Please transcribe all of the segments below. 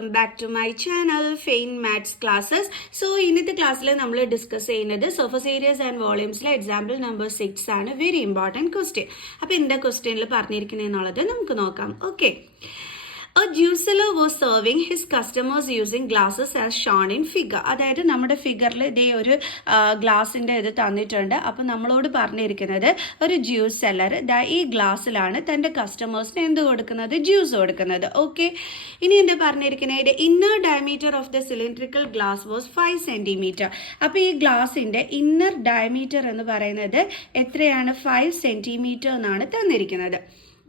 Welcome back to my channel fine maths classes. So ഇന്നത്തെ ക്ലാസ്സിൽ നമ്മൾ ഡിസ്കസ് ചെയ്യുന്നത് സർഫസ് ഏരിയസ് ആൻഡ് വോളിയൂംസിലെ എക്സാമ്പിൾ നമ്പർ 6 ആണ്. Very important question. അപ്പോൾ എന്താ ക്വസ്റ്റ്യനിൽ പറഞ്ഞിരിക്കുന്നതെന്നുള്ളത് നമുക്ക് നോക്കാം. Okay, A juice seller was serving his customers using glasses as shown in figure. അതായത് നമ്മുടെ ഫിഗറിൽ ഇതേ ഒരു ഗ്ലാസിൻ്റെ ഇത് തന്നിട്ടുണ്ട്. അപ്പം നമ്മളോട് പറഞ്ഞിരിക്കുന്നത് ഒരു ജ്യൂസ് സെല്ലർ ഈ ഗ്ലാസ്സിലാണ് തൻ്റെ കസ്റ്റമേഴ്സിന് എന്ത് കൊടുക്കുന്നത്, ജ്യൂസ് കൊടുക്കുന്നത്. ഓക്കെ, ഇനി എന്താ പറഞ്ഞിരിക്കുന്നത്, inner diameter of the cylindrical glass was 5 centimetre. അപ്പോൾ ഈ ഗ്ലാസിൻ്റെ ഇന്നർ ഡയമീറ്റർ എന്ന് പറയുന്നത് എത്രയാണ്, 5 സെൻറ്റിമീറ്റർ എന്നാണ് തന്നിരിക്കുന്നത്.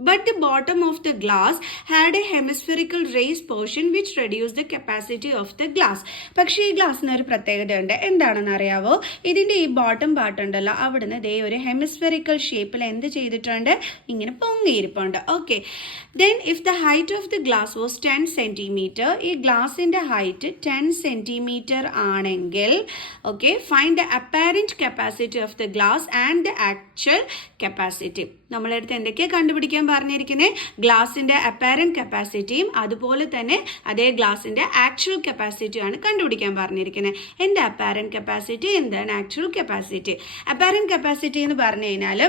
But the bottom of the glass had a hemispherical raised portion which reduced the capacity of the glass. പക്ഷേ ഈ ഗ്ലാസ്സിന് ഒരു പ്രത്യേകത ഉണ്ട്. എന്താണെന്ന് അറിയാവോ, ഇതിൻ്റെ ഈ ബോട്ടം പാർട്ട് ഉണ്ടല്ലോ, അവിടുന്ന് ദേ ഒരു ഹെമിസ്ഫെറിക്കൽ ഷേപ്പിൽ എന്ത് ചെയ്തിട്ടുണ്ട്, ഇങ്ങനെ പൊങ്ങിയിരിപ്പുണ്ട്. Okay, then if the height of the glass was 10 centimetre, ഈ ഗ്ലാസിൻ്റെ ഹൈറ്റ് 10 സെൻറ്റിമീറ്റർ ആണെങ്കിൽ okay, find the apparent capacity of the glass and the actual capacity. നമ്മളടുത്ത് എന്തൊക്കെയാണ് കണ്ടുപിടിക്കാൻ പറഞ്ഞിരിക്കുന്നത്, ഗ്ലാസിൻ്റെ അപ്പാരൻറ്റ് കപ്പാസിറ്റിയും അതുപോലെ തന്നെ അതേ ഗ്ലാസിൻ്റെ ആക്ച്വൽ കപ്പാസിറ്റിയാണ് കണ്ടുപിടിക്കാൻ പറഞ്ഞിരിക്കുന്നത്. എന്താ അപ്പാരൻറ്റ് കപ്പാസിറ്റി, എന്താണ് ആക്ച്വൽ കപ്പാസിറ്റി? അപ്പാരൻറ്റ് കപ്പാസിറ്റി എന്ന് പറഞ്ഞു കഴിഞ്ഞാൽ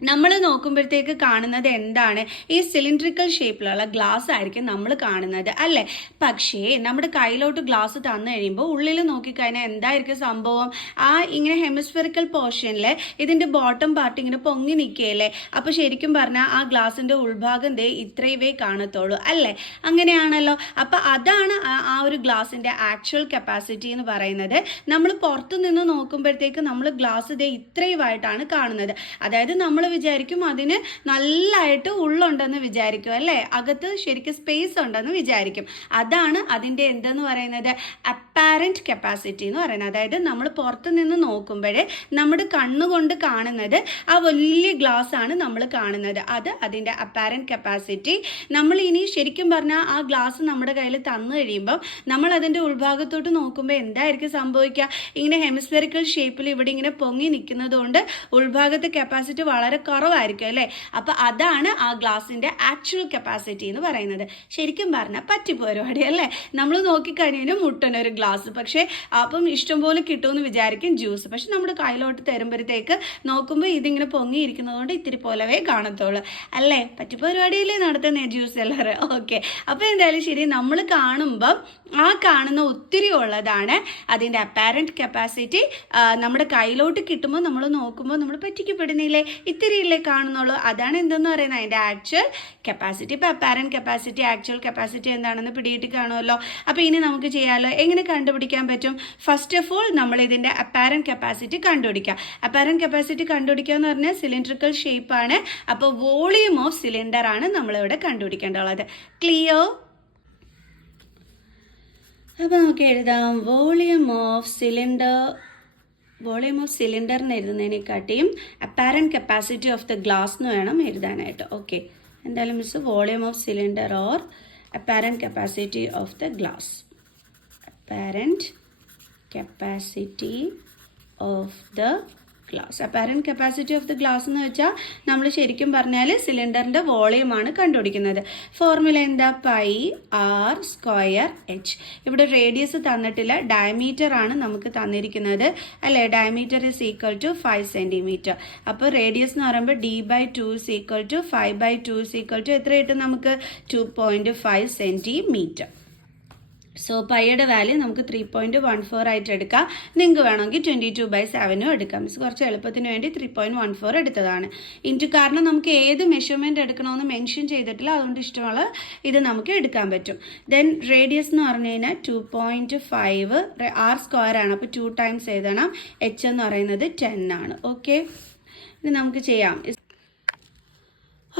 നമ്മൾ നോക്കുമ്പോഴത്തേക്ക് കാണുന്നത് എന്താണ്, ഈ സിലിണ്ടറിക്കൽ ഷേപ്പിലുള്ള ഗ്ലാസ് ആയിരിക്കും നമ്മൾ കാണുന്നത് അല്ലേ. പക്ഷേ നമ്മുടെ കയ്യിലോട്ട് ഗ്ലാസ് തന്നു കഴിയുമ്പോൾ ഉള്ളിൽ നോക്കിക്കഴിഞ്ഞാൽ എന്തായിരിക്കും സംഭവം, ആ ഇങ്ങനെ ഹെമിസ്ഫെറിക്കൽ പോർഷനിൽ ഇതിൻ്റെ ബോട്ടം പാർട്ട് ഇങ്ങനെ പൊങ്ങി നിൽക്കുകയല്ലേ. അപ്പോൾ ശരിക്കും പറഞ്ഞാൽ ആ ഗ്ലാസിൻ്റെ ഉൾഭാഗം ദേ ഇത്രയേ കാണത്തുള്ളൂ അല്ലേ, അങ്ങനെയാണല്ലോ. അപ്പോൾ അതാണ് ആ ഒരു ഗ്ലാസിൻ്റെ ആക്ച്വൽ കപ്പാസിറ്റി എന്ന് പറയുന്നത്. നമ്മൾ പുറത്തു നിന്ന് നോക്കുമ്പോഴത്തേക്ക് നമ്മൾ ഗ്ലാസ് ദേ ഇത്രയുമായിട്ടാണ് കാണുന്നത്. അതായത് നമ്മൾ വിചാരിക്കും അതിന് നല്ലതായിട്ട് ഉള്ളുണ്ടെന്ന് വിചാരിക്കും അല്ലേ, അകത്ത് ശരിക്കും സ്പേസ് ഉണ്ടെന്ന് വിചാരിക്കും. അതാണ് അതിൻ്റെ എന്തെന്ന് പറയുന്നത്, അപ്പാരൻറ്റ് കപ്പാസിറ്റി എന്ന് പറയുന്നത്. അതായത് നമ്മൾ പുറത്ത് നിന്ന് നോക്കുമ്പോഴേ നമ്മുടെ കണ്ണുകൊണ്ട് കാണുന്നത് ആ വലിയ ഗ്ലാസ് ആണ് നമ്മൾ കാണുന്നത്, അത് അതിൻ്റെ അപ്പാരൻറ്റ് കപ്പാസിറ്റി. നമ്മൾ ഇനി ശരിക്കും പറഞ്ഞാൽ ആ ഗ്ലാസ് നമ്മുടെ കയ്യിൽ തന്നു കഴിയുമ്പം നമ്മൾ അതിൻ്റെ ഉൾഭാഗത്തോട്ട് നോക്കുമ്പോൾ എന്തായിരിക്കും സംഭവിക്കുക, ഇങ്ങനെ ഹെമിസ്ഫെറിക്കൽ ഷേപ്പിൽ ഇവിടെ ഇങ്ങനെ പൊങ്ങി നിൽക്കുന്നത് കൊണ്ട് ഉൾഭാഗത്തെ കപ്പാസിറ്റി വളരെ കുറവായിരിക്കും അല്ലേ. അപ്പം അതാണ് ആ ഗ്ലാസിൻ്റെ ആക്ച്വൽ കപ്പാസിറ്റി എന്ന് പറയുന്നത്. ശരിക്കും പറഞ്ഞാൽ പറ്റിപ്പോരുപാടി അല്ലേ, നമ്മൾ നോക്കിക്കഴിഞ്ഞാൽ മുട്ടനൊരു ഗ്ലാസ്, പക്ഷേ അപ്പം ഇഷ്ടംപോലെ കിട്ടുമെന്ന് വിചാരിക്കും ജ്യൂസ്. പക്ഷെ നമ്മുടെ കയ്യിലോട്ട് തരുമ്പോഴത്തേക്ക് നോക്കുമ്പോൾ ഇതിങ്ങനെ പൊങ്ങിയിരിക്കുന്നതുകൊണ്ട് ഇത്തിരി പോലവേ കാണത്തുള്ളൂ അല്ലേ. പറ്റിപ്പോരുപാടിയല്ലേ നടത്തുന്നത് ജ്യൂസ് സെല്ലർ. ഓക്കെ, അപ്പോൾ എന്തായാലും ശരി, നമ്മൾ കാണുമ്പം ആ കാണുന്ന ഒത്തിരി ഉള്ളതാണ് അതിൻ്റെ അപ്പാരൻറ്റ് കപ്പാസിറ്റി. നമ്മുടെ കയ്യിലോട്ട് കിട്ടുമ്പോൾ നമ്മൾ നോക്കുമ്പോൾ നമ്മൾ പറ്റിക്കപ്പെടുന്നില്ലേ, ഇത്തിരിയില്ലേ കാണുന്നുള്ളൂ, അതാണ് എന്തെന്ന് പറയുന്നത് അതിൻ്റെ ആക്ച്വൽ കപ്പാസിറ്റി. ഇപ്പോൾ അപ്പാരൻറ്റ് കപ്പാസിറ്റി ആക്ച്വൽ കപ്പാസിറ്റി എന്താണെന്ന് പിടിയിട്ട് കാണുമല്ലോ. അപ്പോൾ ഇനി നമുക്ക് ചെയ്യാമല്ലോ, എങ്ങനെ കണ്ടുപിടിക്കാൻ പറ്റും. ഫസ്റ്റ് ഓഫ് ഓൾ നമ്മൾ ഇതിൻ്റെ അപ്പാരൻറ്റ് കപ്പാസിറ്റി കണ്ടുപിടിക്കാം. അപ്പാരൻറ്റ് കപ്പാസിറ്റി കണ്ടുപിടിക്കുക എന്ന് പറഞ്ഞാൽ സിലിണ്ടറിക്കൽ ഷേപ്പാണ്. അപ്പോൾ വോളിയം ഓഫ് സിലിണ്ടർ ആണ് നമ്മളിവിടെ കണ്ടുപിടിക്കേണ്ടത്. ക്ലിയർ? അപ്പോൾ നമുക്ക് എഴുതാം വോളിയം ഓഫ് സിലിണ്ടർ എന്ന് എഴുതുന്നതിനെക്കാട്ടിയും apparent capacity of the glass എന്ന് വേണം എഴുതാനായിട്ട്. ഓക്കെ, എന്തായാലും miss volume of cylinder or apparent capacity of the glass. Apparent capacity of the glass. Apparent capacity of the glass എന്ന് വെച്ചാൽ നമ്മൾ ശരിക്കും പറഞ്ഞാൽ സിലിണ്ടറിൻ്റെ വോളിയമാണ് കണ്ടുപിടിക്കുന്നത്. ഫോർമുല എന്താ, പൈ ആർ സ്ക്വയർ എച്ച്. ഇവിടെ റേഡിയസ് തന്നിട്ടില്ല, ഡയമീറ്റർ ആണ് നമുക്ക് തന്നിരിക്കുന്നത് അല്ലേ. Diameter is equal to 5 centimetre. അപ്പോൾ റേഡിയസ് എന്ന് പറയുമ്പോൾ d/2 is equal to 5/2 is equal to എത്ര കിട്ടും നമുക്ക്, 2.5 സെൻറ്റിമീറ്റർ. സോ പൈയുടെ വാല്യൂ നമുക്ക് 3.14 ആയിട്ട് എടുക്കാം. നിങ്ങൾക്ക് വേണമെങ്കിൽ 22/7 എടുക്കാം. മിസ് കുറച്ച് എളുപ്പത്തിന് വേണ്ടി 3.14 എടുത്തതാണ്. കാരണം നമുക്ക് ഏത് മെഷർമെൻറ്റ് എടുക്കണമെന്ന് മെൻഷൻ ചെയ്തിട്ടില്ല, അതുകൊണ്ട് ഇഷ്ടമുള്ള ഇത് നമുക്ക് എടുക്കാൻ പറ്റും. ദെൻ റേഡിയസ് എന്ന് പറഞ്ഞു കഴിഞ്ഞാൽ 2.5 ആർ സ്ക്വയർ ആണ്, അപ്പോൾ 2 ടൈംസ് എഴുതണം. എച്ച് എന്ന് പറയുന്നത് 10 ആണ്. ഓക്കെ, ഇത് നമുക്ക് ചെയ്യാം.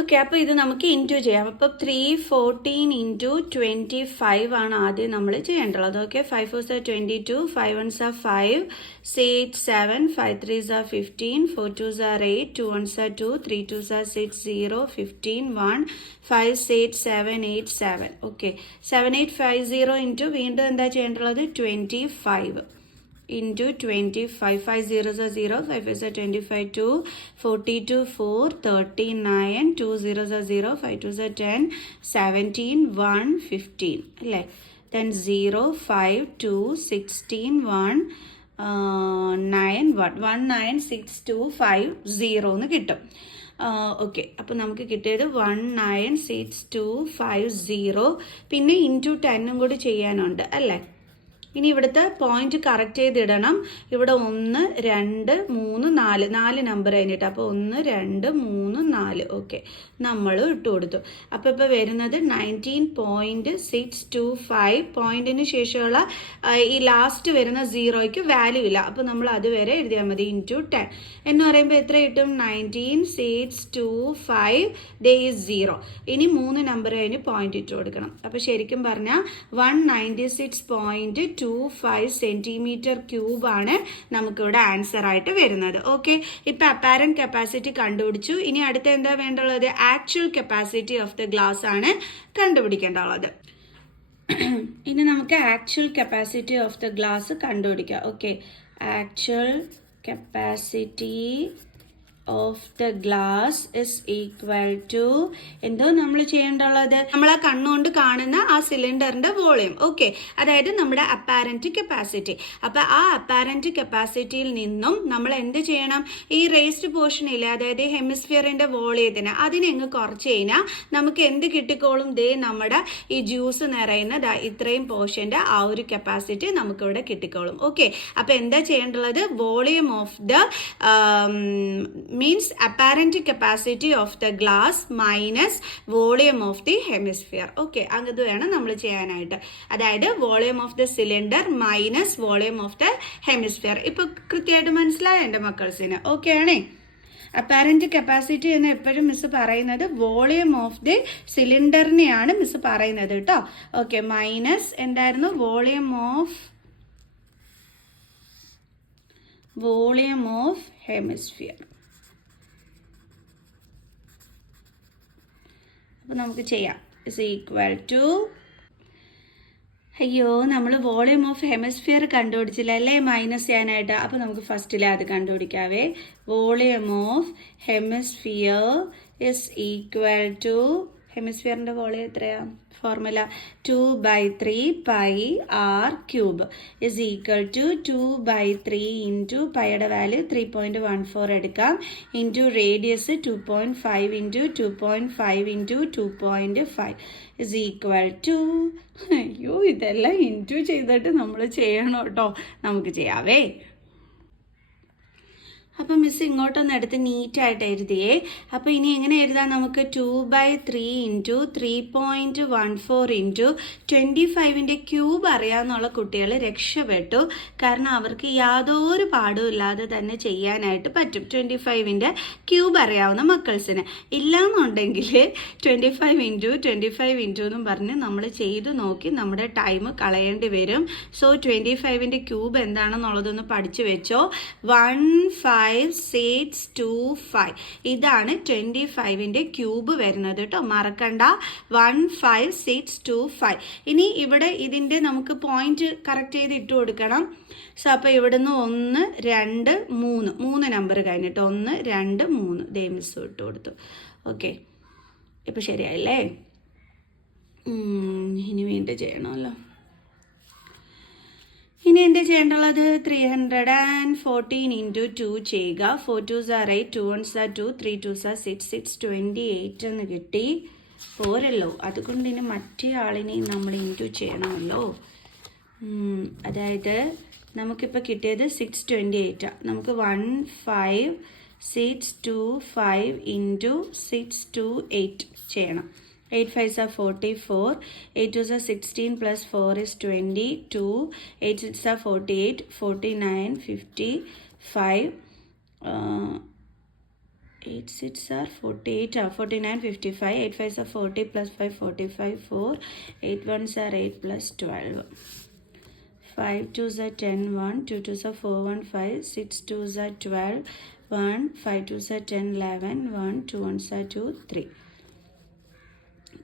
ഓക്കെ, അപ്പോൾ ഇത് നമുക്ക് ഇൻറ്റു ചെയ്യാം. അപ്പോൾ 314 ഇൻറ്റു 25 ആണ് ആദ്യം നമ്മൾ ചെയ്യേണ്ടത്. Okay, 5 4s are 22, 5 1s are 5, 6 7, 5 3s are 15, 4 2s are 8, 2 1s are 2, 3 2s are 6, 0, 15, 1, 5 8 7 8 7. Okay, 7850 into വീണ്ടും എന്താ ചെയ്യേണ്ടത്, 25. into 25, 5 zeros are 0, 5 5 are 25, 2, 42, 4, 39, 2 zeros are 0, 5 2 are 10, 17, 1, 15, അല്ലേ? Then 0, 5, 2, 16, 1, 9, 1, 1, 9, 6, 2, 5, 0 എന്ന് കിട്ടും. ഓക്കെ, അപ്പോൾ നമുക്ക് കിട്ടിയത് 19625 പിന്നെ ഇൻറ്റു 10 കൂടി ചെയ്യാനുണ്ട് അല്ലേ? ഇനി ഇവിടുത്തെ പോയിന്റ് കറക്റ്റ് ചെയ്തിടണം. ഇവിടെ 1 2 3 4 നമ്പർ കഴിഞ്ഞിട്ട്, അപ്പോൾ 1 2 3 4. ഓക്കെ, നമ്മൾ ഇട്ട് കൊടുത്തു. അപ്പോൾ ഇപ്പോൾ വരുന്നത് 19.625. പോയിന്റിന് ശേഷമുള്ള ഈ ലാസ്റ്റ് വരുന്ന സീറോയ്ക്ക് വാല്യൂ ഇല്ല, അപ്പോൾ നമ്മൾ അതുവരെ എഴുതിയാൽ മതി. ഇൻറ്റു 10 എന്ന് പറയുമ്പോൾ എത്ര കിട്ടും? 19.625 ദേ ഈസ് 0. ഇനി 3 നമ്പർ കഴിഞ്ഞ് പോയിന്റ് ഇട്ട് കൊടുക്കണം. അപ്പോൾ ശരിക്കും പറഞ്ഞാൽ 196.25 സെന്റിമീറ്റർ ക്യൂബ് ആണ് നമുക്കിവിടെ ആൻസർ ആയിട്ട് വരുന്നത്. ഓക്കെ, ഇപ്പൊ അപ്പാരന്റ് കപ്പാസിറ്റി കണ്ടുപിടിച്ചു. ഇനി അടുത്ത എന്താ വേണ്ടുള്ളത്? Actual capacity of the glass ആണ് കണ്ടുപിടിക്കേണ്ടുള്ളത്. ഇനി നമുക്ക് actual capacity of the glass കണ്ടുപിടിക്കാം. Okay, actual capacity of the glass is equal to എന്തോ നമ്മൾ ചെയ്യേണ്ടുള്ളത്? നമ്മൾ ആ കണ്ണുകൊണ്ട് കാണുന്ന ആ സിലിണ്ടറിന്റെ വോളിയം. ഓക്കെ, അതായത് നമ്മുടെ അപ്പാരന്റ് കപ്പാസിറ്റി. അപ്പൊ ആ അപ്പാരന്റ് കപ്പാസിറ്റിയിൽ നിന്നും നമ്മൾ എന്ത് ചെയ്യണം? ഈ റേസ്ഡ് പോർഷൻ ഇല്ല, അതായത് ഹെമിസ്ഫിയറിന്റെ വോളിയത്തിന് അതിനെ അങ്ങ് കുറച്ച് കഴിഞ്ഞാൽ നമുക്ക് എന്ത് കിട്ടിക്കോളും? ദേ നമ്മുടെ ഈ ജ്യൂസ് നിറയുന്ന ഇത്രയും പോർഷന്റെ ആ ഒരു കപ്പാസിറ്റി നമുക്കിവിടെ കിട്ടിക്കോളും. ഓക്കെ, അപ്പൊ എന്താ ചെയ്യേണ്ടുള്ളത്? Volume of the means apparent capacity of the glass minus volume of the hemisphere. Okay, അത് വേണം നമ്മൾ ചെയ്യാനായിട്ട്. അതായത് volume of the cylinder minus volume of the hemisphere. ഇപ്പൊ കൃത്യമായിട്ട് മനസ്സിലായോ എൻ്റെ മക്കൾസിന്? ഓക്കെ ആണേ. അപ്പാരന്റ് കപ്പാസിറ്റി എന്ന് എപ്പോഴും മിസ് പറയുന്നത് വോളിയം ഓഫ് ദി സിലിണ്ടറിനെയാണ് മിസ് പറയുന്നത് കേട്ടോ. ഓക്കെ, മൈനസ് എന്തായിരുന്നു? Volume of hemisphere. അപ്പോൾ നമുക്ക് ചെയ്യാം. ഇസ് ഈക്വൽ ടു, അയ്യോ നമ്മൾ വോളിയം ഓഫ് ഹെമിസ്ഫിയർ കണ്ടുപിടിച്ചില്ല അല്ലേ മൈനസ് ചെയ്യാനായിട്ട്. അപ്പോൾ നമുക്ക് ഫസ്റ്റിലെ അത് കണ്ടുപിടിക്കാവേ. Volume of hemisphere is equal to, ഹെമിസ്ഫിയറിൻ്റെ വോളിയം എത്രയാ? Formula 2/3 pi r cube is equal to 2/3 into പൈയുടെ വാല്യൂ 3.14 എടുക്കാം, into radius 2.5 into 2.5 into 2.5 is equal to, അയ്യോ ഇതെല്ലാം ഇൻറ്റു ചെയ്തിട്ട് നമ്മൾ ചെയ്യണം കേട്ടോ. നമുക്ക് ചെയ്യാവേ. അപ്പം മിസ് ഇങ്ങോട്ടൊന്ന് എടുത്ത് നീറ്റായിട്ട് എഴുതിയേ. അപ്പോൾ ഇനി എങ്ങനെ എഴുതാം? നമുക്ക് 2/3 ഇൻറ്റു 3.14 ഇൻറ്റു 25ൻ്റെ ക്യൂബ് അറിയാമെന്നുള്ള കുട്ടികൾ രക്ഷപ്പെട്ടു. കാരണം അവർക്ക് യാതൊരു പാടും ഇല്ലാതെ തന്നെ ചെയ്യാനായിട്ട് പറ്റും 25ൻ്റെ ക്യൂബ് അറിയാവുന്ന മക്കൾസിന്. ഇല്ലയെന്നുണ്ടെങ്കിൽ 25 ഇൻറ്റു എന്നും പറഞ്ഞ് നമ്മൾ ചെയ്ത് നോക്കി നമ്മുടെ ടൈം കളയേണ്ടി വരും. സോ 25ൻ്റെ ക്യൂബ് എന്താണെന്നുള്ളതൊന്ന് പഠിച്ചു വെച്ചോ. 15625 ഇതാണ് 25ൻ്റെ ക്യൂബ് വരുന്നത് കേട്ടോ, മറക്കണ്ട. 15625. ഇനി ഇവിടെ ഇതിൻ്റെ നമുക്ക് പോയിന്റ് കറക്റ്റ് ചെയ്ത് ഇട്ട് കൊടുക്കണം. സോ അപ്പോൾ ഇവിടുന്ന് 1 2 3 നമ്പർ കഴിഞ്ഞിട്ട് 1 2 3 ദേ മിസ് ഇട്ട് കൊടുത്തു. ഓക്കെ, ഇപ്പം ശരിയായില്ലേ? ഇനി വീണ്ടും ചെയ്യണമല്ലോ. ഇനി എന്താ ചെയ്യേണ്ടുള്ളത്? 314 ഇൻറ്റു 2 ചെയ്യുക. 4 2s are 8, 2 1s are 2, 3 2s are 6, 628 എന്ന് കിട്ടി. പോരല്ലോ, അതുകൊണ്ട് ഇനി മറ്റേ ആളിനെയും നമ്മൾ ഇൻറ്റു ചെയ്യണമല്ലോ. അതായത് നമുക്കിപ്പോൾ കിട്ടിയത് 628. നമുക്ക് 15625 ഇൻറ്റു 628 ചെയ്യണം. 8 5s are 44, 8 2s are 16 plus 4 is 22, 8 6s are 48, 49 55, 8 6s are 48, 49 55, 8 5s are 40 plus 5 45, 4, 8 1s are 8 plus 12, 5 2s are 10 1, 2 2s are 4 1 5, 6 2s are 12 1, 5 2s are 10 11 1, 2 1s are 2 3.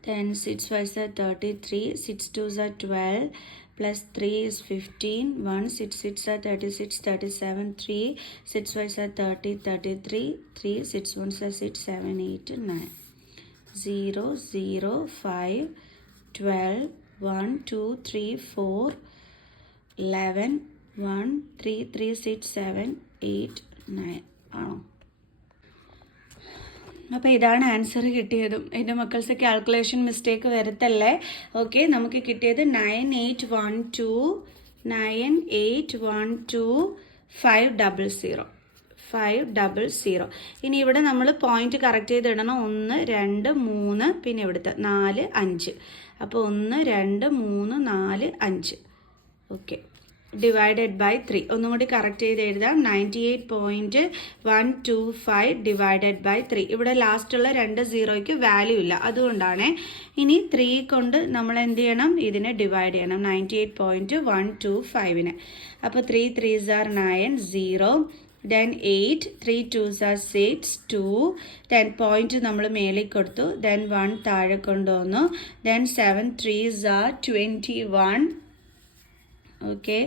Then 6 5s are 33, 6 2s are 12, plus 3 is 15, 1, 6, 6 are 36, 37, 3, 6, 5 are 30, 33, 3, 6, 1 are 6, 7, 8, 9, 0, 0, 5, 12, 1, 2, 3, 4, 11, 1, 3, 3, 6, 7, 8, 9 ആണോ? അപ്പോൾ ഇതാണ് answer കിട്ടിയതും. എൻ്റെ മക്കൾസ് calculation mistake വരുത്തല്ലേ. Okay, നമുക്ക് കിട്ടിയത് 9812,500. ഇനി ഇവിടെ നമ്മൾ പോയിന്റ് കറക്റ്റ് ചെയ്തിടണം. 1, 2, 3, പിന്നെ ഇവിടുത്തെ 4, 5. അപ്പോൾ 1, 2, 3, 4, 5. Okay, divided by 3. ഒന്നും കൂടി കറക്റ്റ് ചെയ്ത് എഴുതാം. 98.125 ഡിവൈഡഡ് ബൈ 3. ഇവിടെ ലാസ്റ്റുള്ള 2 സീറോയ്ക്ക് വാല്യൂ ഇല്ല, അതുകൊണ്ടാണ്. ഇനി 3 കൊണ്ട് നമ്മൾ എന്ത് ചെയ്യണം? ഇതിനെ ഡിവൈഡ് ചെയ്യണം 98.125. അപ്പോൾ 3 3s are 9, 0. Then 8, 3 2s are 6, 2. Then point നമ്മൾ മേളിൽ കൊടുത്തു. Then 1 താഴെ കൊണ്ടുവന്നു. Then 7 3s are 21. Okay,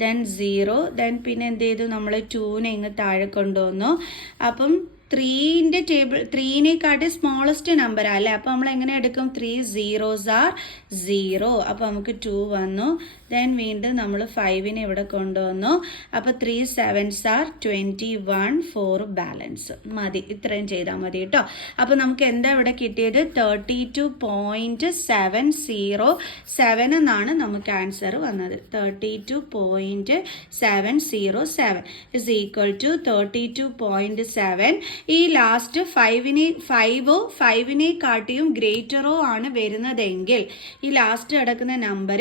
then 0. Then പിന്നെ എന്ത് ചെയ്തു? നമ്മൾ 2നെ ഇങ്ങ് താഴെ കൊണ്ടുവന്നു. അപ്പം 3ൻ്റെ ടേബിൾ 3നേക്കാട്ടി സ്മോളസ്റ്റ് നമ്പറാണ് അല്ലേ. അപ്പോൾ നമ്മൾ എങ്ങനെ എടുക്കും? 3 zeros are 0. അപ്പോൾ നമുക്ക് 2 വന്നു. ദെൻ വീണ്ടും നമ്മൾ 5നെ ഇവിടെ കൊണ്ടുവന്നു. അപ്പോൾ 3 7s are 21, 4 ബാലൻസ്. മതി, ഇത്രയും ചെയ്താൽ മതി കേട്ടോ. അപ്പോൾ നമുക്ക് എന്താ ഇവിടെ കിട്ടിയത്? 32.707 എന്നാണ് നമുക്ക് ആൻസർ വന്നത്. 32.707 is equal to 32.7. ഈ ലാസ്റ്റ് 5നെ കാട്ടിയും ഗ്രേറ്ററോ ആണ് വരുന്നതെങ്കിൽ, ഈ ലാസ്റ്റ് കിടക്കുന്ന നമ്പർ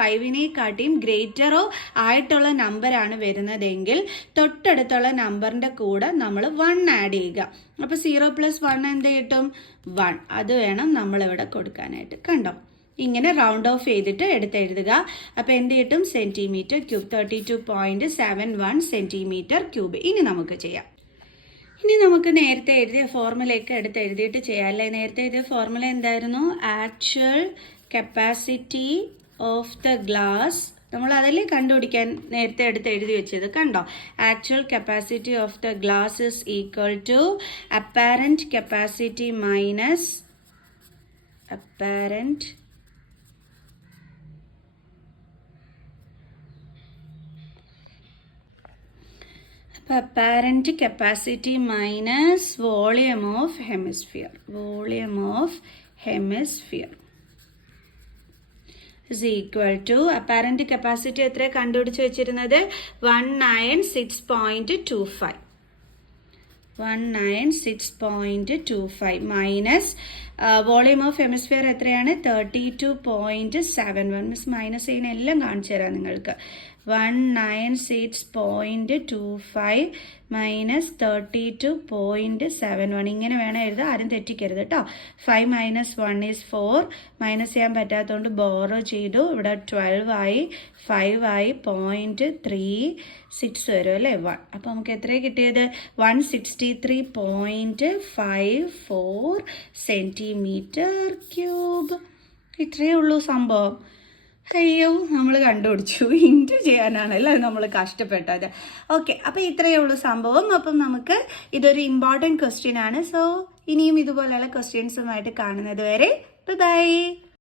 5നെ കാട്ടിയും ഗ്രേറ്ററോ ആയിട്ടുള്ള നമ്പറാണ് വരുന്നതെങ്കിൽ തൊട്ടടുത്തുള്ള നമ്പറിൻ്റെ കൂടെ നമ്മൾ 1 ആഡ് ചെയ്യുക. അപ്പോൾ 0 + 1 എന്ത് കിട്ടും? 1. അത് വേണം നമ്മളിവിടെ കൊടുക്കാനായിട്ട്. കണ്ടോ? ഇങ്ങനെ റൗണ്ട് ഓഫ് ചെയ്തിട്ട് എടുത്തെഴുതുക. അപ്പോൾ എന്ത് കിട്ടും? Centimetre cube. 32.71 centimetre cube. ഇനി നമുക്ക് ചെയ്യാം. ഇനി നമുക്ക് നേരത്തെ എഴുതിയ ഫോർമുലയൊക്കെ എഴുതിയിട്ട് ചെയ്യാം അല്ലേ. നേരത്തെ എഴുതിയ ഫോർമുല എന്തായിരുന്നു? Actual capacity of the glass. നമ്മൾ അതല്ലേ കണ്ടുപിടിക്കാൻ നേരത്തെ എഴുതി വെച്ചത്. കണ്ടോ? Actual capacity of the glass is equal to apparent capacity minus apparent capacity minus volume of hemisphere is equal to apparent capacity എത്ര കണ്ടുപിടിച്ച് വെച്ചിരുന്നത്? 196.25 മൈനസ് വോളിയം ഓഫ് ഹെമിസ്ഫിയർ എത്രയാണ്? 32.71. മിസ് മൈനസ് ചെയ്യുന്ന എല്ലാം കാണിച്ചു തരാം നിങ്ങൾക്ക്. 196.25 മൈനസ് 32.71. ഇങ്ങനെ വേണം എഴുതാം, ആരും തെറ്റിക്കരുത് കേട്ടോ. 5 - 1 is 4. മൈനസ് ചെയ്യാൻ പറ്റാത്തതുകൊണ്ട് ബോറോ ചെയ്തു. ഇവിടെ 12 ആയി, 5 ആയി, 0.36 വരും അല്ലേ? 1. അപ്പോൾ നമുക്ക് എത്രയാണ് കിട്ടിയത്? 163.54 സെൻറ്റിമീറ്റർ ക്യൂബ്. ഇത്രയേ ഉള്ളൂ സംഭവം. അയ്യോ, നമ്മൾ കണ്ടുപിടിച്ചു. ഇൻറ്റു ചെയ്യാനാണല്ലോ നമ്മൾ കഷ്ടപ്പെട്ടത്. ഓക്കെ, അപ്പോൾ ഇത്രയേ ഉള്ളൂ സംഭവം. അപ്പം നമുക്ക് ഇതൊരു ഇമ്പോർട്ടൻറ്റ് ക്വസ്റ്റ്യൻ ആണ്. സോ ഇനിയും ഇതുപോലെയുള്ള ക്വസ്റ്റ്യൻസുമായിട്ട് കാണുന്നത് വരെ ബൈ.